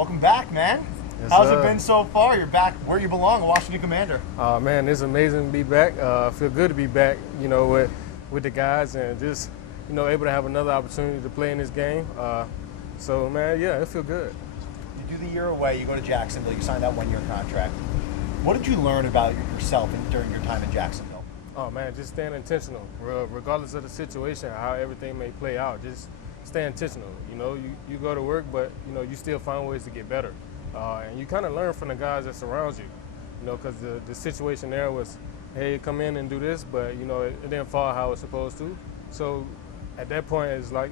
Welcome back, man. Yes, How's sir. it been so far? You're back where you belong, a Washington Commander. Man, it's amazing to be back. I feel good to be back, with the guys and just, able to have another opportunity to play in this game. So, man, yeah, it feels good. You do the year away, you go to Jacksonville, you sign that one-year contract. What did you learn about yourself during your time in Jacksonville? Oh, man, just staying intentional, regardless of the situation, how everything may play out. Just stay intentional. You go to work, but, you still find ways to get better. And you kind of learn from the guys that surround you, because the situation there was, hey, come in and do this, but, it didn't fall how it's supposed to. So at that point, it's like,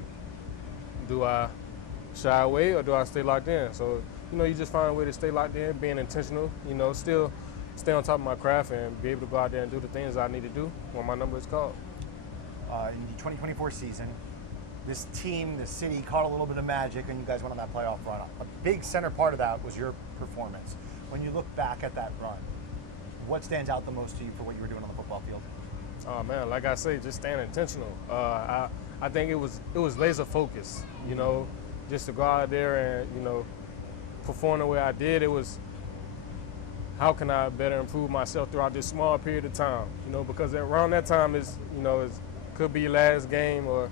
do I shy away or do I stay locked in? So, you just find a way to stay locked in, being intentional, still stay on top of my craft and be able to go out there and do the things I need to do when my number is called. In the 2024 season, this team, the city, caught a little bit of magic and you guys went on that playoff run. A big center part of that was your performance. When you look back at that run, what stands out the most to you for what you were doing on the football field? Oh man, like I say, just staying intentional. I think it was laser focus, just to go out there and, perform the way I did. It was, how can I better improve myself throughout this small period of time? Because around that time it could be your last game or,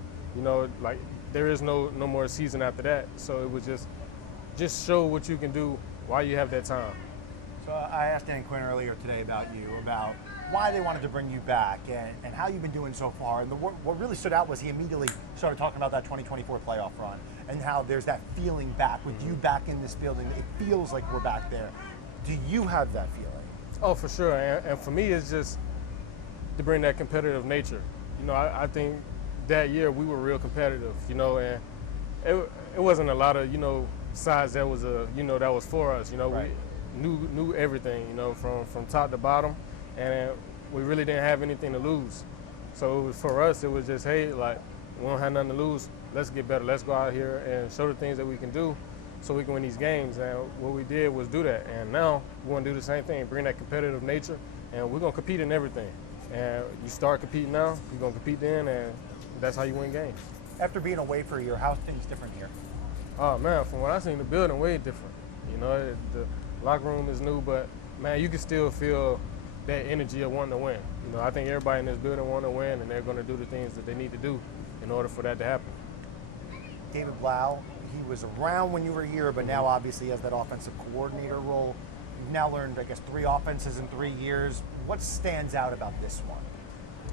like there is no more season after that. So it was just show what you can do while you have that time. So I asked Dan Quinn earlier today about why they wanted to bring you back and how you've been doing so far. And what really stood out was he immediately started talking about that 2024 playoff run and how there's that feeling back with you back in this building. It feels like we're back there. Do you have that feeling? Oh, for sure. And for me, it's just to bring that competitive nature. I think that year we were real competitive, and it wasn't a lot of, sides that was that was for us. Right. We knew everything, from top to bottom, and we really didn't have anything to lose. So it was, for us, it was just, hey, like, we don't have nothing to lose. Let's get better. Let's go out here and show the things that we can do so we can win these games. And what we did was do that. And now we want to do the same thing, bring that competitive nature, and we're going to compete in everything. And you start competing now, you're going to compete then, and that's how you win games. After being away for a year, how's things different here? Oh, man, from what I seen, the building way different. The locker room is new, but, man, you can still feel that energy of wanting to win. I think everybody in this building want to win, and they're going to do the things that they need to do in order for that to happen. David Blau, he was around when you were here, but now obviously has that offensive coordinator role. You've now learned, I guess, 3 offenses in 3 years. What stands out about this one?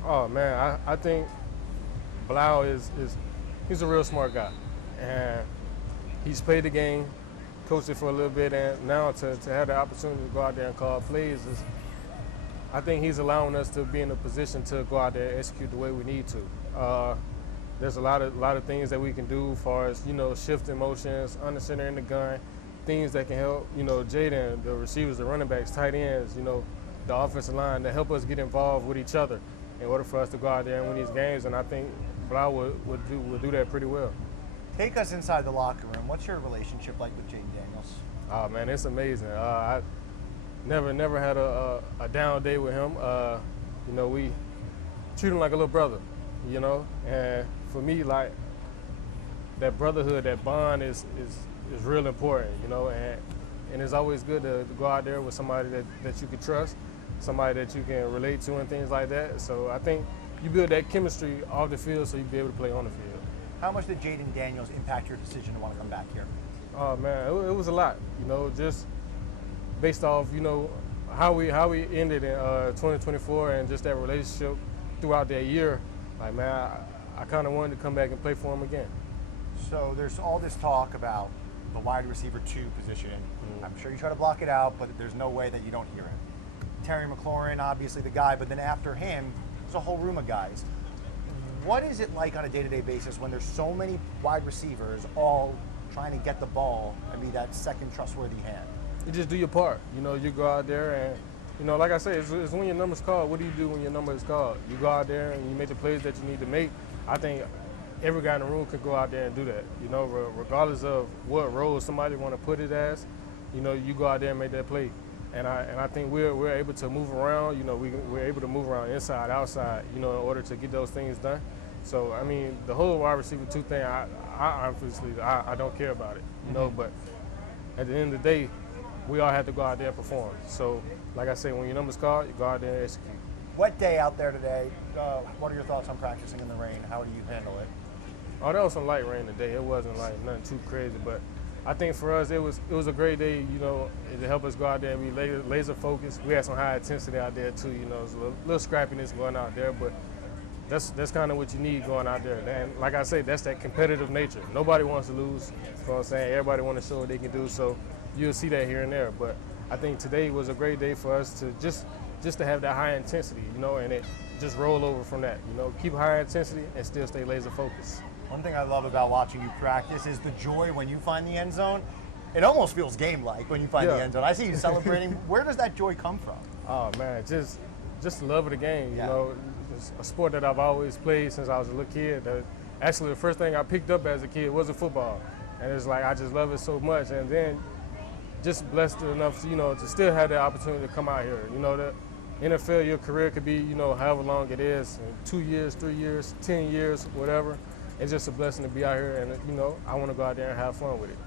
Oh, man, I think Blau he's a real smart guy. And he's played the game, coached it for a little bit, and now to have the opportunity to go out there and call plays I think he's allowing us to be in a position to go out there and execute the way we need to. There's a lot of things that we can do as far as, shifting motions, under center in the gun, things that can help, Jayden, the receivers, the running backs, tight ends, the offensive line, to help us get involved with each other in order for us to go out there and win these games. And I think Blau would do that pretty well. Take us inside the locker room. What's your relationship like with Jayden Daniels? Oh, man, it's amazing. I never had a down day with him. We treat him like a little brother, and for me, like, that brotherhood, that bond is real important, and it's always good to go out there with somebody that you can trust, somebody that you can relate to and things like that. So I think you build that chemistry off the field so you be able to play on the field. How much did Jayden Daniels impact your decision to want to come back here? Oh, man, it was a lot, just based off, how we ended in 2024 and just that relationship throughout that year. Like, man, I kind of wanted to come back and play for him again. So there's all this talk about the wide receiver 2 position. I'm sure you try to block it out, but there's no way that you don't hear it. Terry McLaurin, obviously the guy, but then after him, there's a whole room of guys. What is it like on a day-to-day basis when there's so many wide receivers all trying to get the ball and be that second trustworthy hand? You just do your part. You go out there and, like I say, it's when your number's called. What do you do when your number is called? You go out there and you make the plays that you need to make. I think every guy in the room could go out there and do that, regardless of what role somebody want to put it as. You go out there and make that play. And I think we're able to move around. We're able to move around inside, outside, in order to get those things done. So, I mean, the whole wide receiver 2 thing, I obviously don't care about it, but at the end of the day, we all have to go out there and perform. So, like I say, when your number's called, you go out there and execute. Wet day out there today. What are your thoughts on practicing in the rain? How do you handle it? Oh, there was some light rain today. It wasn't like nothing too crazy, but I think for us it was a great day. You know, to help us go out there and be laser focused. We had some high intensity out there too. You know, it was a little scrappiness going out there, but that's kind of what you need going out there. And like I say, that's that competitive nature. Nobody wants to lose. You know what I'm saying? Everybody wants to show what they can do. So you'll see that here and there. But I think today was a great day for us to just to have that high intensity, you know, and it just roll over from that. You know, keep high intensity and still stay laser focused. One thing I love about watching you practice is the joy when you find the end zone. It almost feels game-like when you find the end zone. I see you celebrating. Where does that joy come from? Oh man, just the love of the game. You Yeah. know, it's a sport that I've always played since I was a little kid. Actually, the first thing I picked up as a kid was football, and it's like I just love it so much. And then just blessed enough, to, you know, to still have the opportunity to come out here. You know, the NFL, your career could be, you know, however long it is, 2 years, 3 years, 10 years, whatever. It's just a blessing to be out here, and you know, I want to go out there and have fun with it.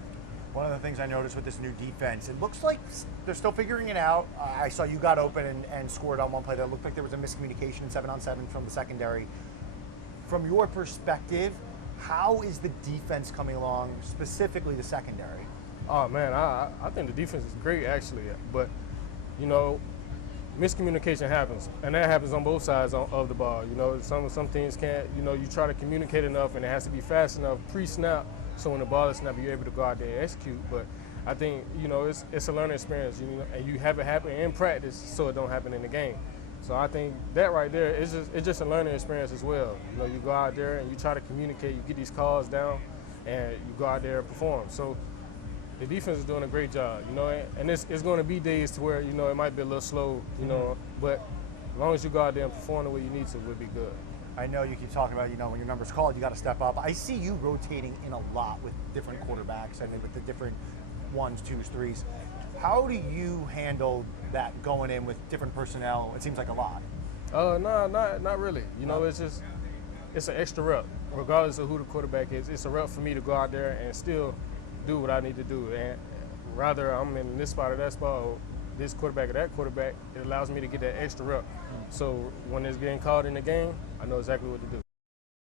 One of the things I noticed with this new defense, it looks like they're still figuring it out. I saw you got open and scored on one play that looked like there was a miscommunication in 7-on-7 from the secondary. From your perspective, how is the defense coming along, specifically the secondary? Oh man, I think the defense is great actually, but you know, miscommunication happens, and that happens on both sides of the ball. You know, some teams can't. You know, you try to communicate enough, and it has to be fast enough pre-snap, so when the ball is snapped, you're able to go out there and execute. But I think, you know, it's a learning experience, you know, and you have it happen in practice, so it don't happen in the game. So I think that right there is just a learning experience as well. You know, you go out there and you try to communicate, you get these calls down, and you go out there and perform. So the defense is doing a great job, you know, and it's going to be days to where, you know, it might be a little slow, you know, but as long as you go out there and perform the way you need to, we'll be good. I know you keep talking about, you know, when your number's called, you got to step up. I see you rotating in a lot with different quarterbacks and with the different 1s, 2s, 3s. How do you handle that going in with different personnel? It seems like a lot. No, not really. You know, it's an extra rep, regardless of who the quarterback is. It's a rep for me to go out there and still do what I need to do. And rather I'm in this spot or that spot, or this quarterback or that quarterback, it allows me to get that extra rep. So when it's getting called in the game, I know exactly what to do.